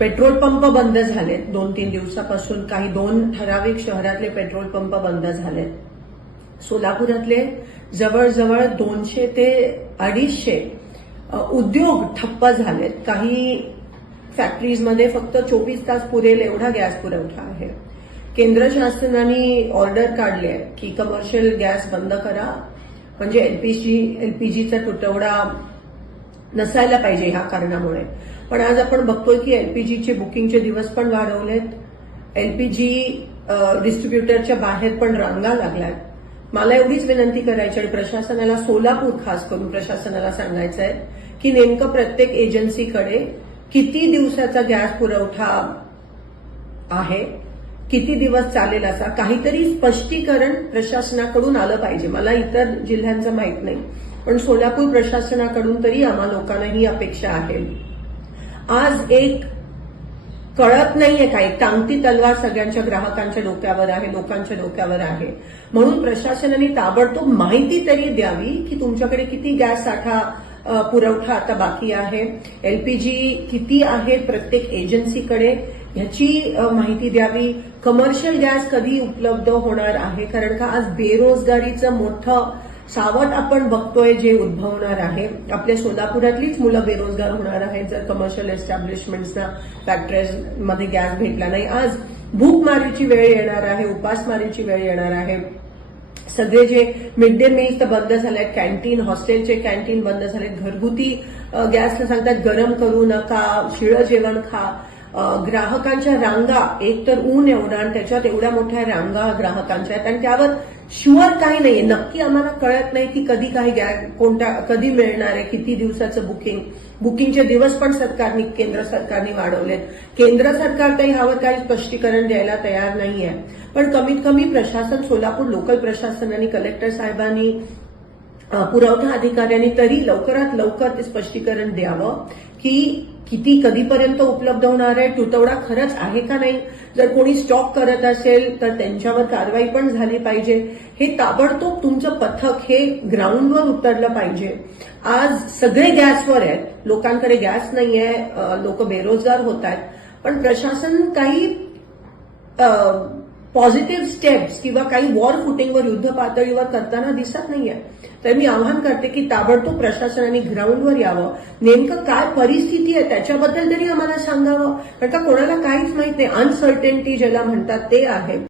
Petrol pump बंद झालेत 2-3 दिवसापासून. काही 2 ठराविक शहरातले पेट्रोल पंप बंद झालेत. सोलापुरातले जवळजवळ 200 ते 250 उद्योग ठप्प झालेत. काही फॅक्टरीजमध्ये फक्त 24 तास पुरेल एवढा गॅस पुरवठा आहे. केंद्र शासनाने ऑर्डर काढली आहे की कमर्शियल गॅस बंद करा, म्हणजे एलपीजीचा तुटवडा नसायला पाहिजे ह्या कारणामुळे. पण आज आपण बघतोय की एलपीजीचे बुकिंगचे दिवस पण वाढवलेत. एलपीजी डिस्ट्रीब्युटरच्या बाहेर पण रांगा लागल्यात. मला एवढीच विनंती करायची आणि प्रशासनाला, सोलापूर खास करून प्रशासनाला सांगायचं आहे की नेमकं प्रत्येक एजन्सीकडे किती दिवसाचा गॅस पुरवठा आहे, किती दिवस चालेल, असा काहीतरी स्पष्टीकरण प्रशासनाकडून आलं पाहिजे. मला इतर जिल्ह्यांचं माहित नाही, पण सोलापूर प्रशासनाकडून तरी आम्हा लोकांना ही अपेक्षा आहे. आज एक कळत नाहीये काही, टांगती तलवार सगळ्यांच्या ग्राहकांच्या डोक्यावर आहे, लोकांच्या डोक्यावर आहे. म्हणून प्रशासनाने ताबडतोब माहिती तरी द्यावी की तुमच्याकडे किती गॅस साठा पुरवठा आता बाकी आहे, एलपीजी किती आहे प्रत्येक एजन्सीकडे, ह्याची माहिती द्यावी. कमर्शियल गॅस कधी उपलब्ध होणार आहे, कारण का आज बेरोजगारीचं मोठं सावट आपण बघतोय जे उद्भवणार आहे. आपल्या सोलापुरातलीच मुलं बेरोजगार होणार आहेत जर कमर्शियल एस्टॅब्लिशमेंट्सना, फॅक्टरीजमध्ये गॅस भेटला नाही. आज भूकमारीची वेळ येणार आहे, उपासमारीची वेळ येणार आहे. सगळे जे मिड डे मील तर बंद झालेत, कॅन्टीन, हॉस्टेलचे कॅन्टीन बंद झालेत. घरगुती गॅसला सांगतात गरम करू नका, शिळं जेवण खा. ग्राहकांच्या रांगा, एक तर ऊन एवढं आणि त्याच्यात एवढ्या मोठ्या रांगा ग्राहकांच्या आहेत आणि त्यावर शुअर काही नाहीये. नक्की आम्हाला कळत नाही की कधी काही कधी मिळणार आहे, किती दिवसाचं बुकिंगचे दिवस पण केंद्र सरकारने वाढवलेत. केंद्र सरकार तर ह्यावर काही स्पष्टीकरण द्यायला तयार नाहीये. पण कमीत कमी प्रशासन, सोलापूर लोकल प्रशासनाने, कलेक्टर साहेबांनी, पुरवठा अधिकाऱ्यांनी तरी लवकरात लवकर ते स्पष्टीकरण द्यावं की किती कधीपर्यंत उपलब्ध होणार आहे, तुटवडा खरंच आहे का नाही. जर कोणी स्टॉक करत असेल तर त्यांच्यावर कारवाई पण झाली पाहिजे. हे ताबडतोब तुमचं पथक हे ग्राउंडवर उतरलं पाहिजे. आज सगळे गॅसवर आहेत, लोकांकडे गॅस नाहीये, लोक बेरोजगार होत आहेत, पण प्रशासन काही पॉझिटिव्ह स्टेप्स किंवा काही वॉर फुटिंगवर, युद्ध पातळीवर करताना दिसत नाहीये. तर मी आवाहन करते की ताबडतोब प्रशासनाने ग्राउंडवर यावं. नेमकं काय परिस्थिती आहे त्याच्याबद्दल तरी आम्हाला सांगावं, कारण का कोणाला काहीच माहित नाही. अनसर्टेनिटी ज्याला म्हणतात ते आहे.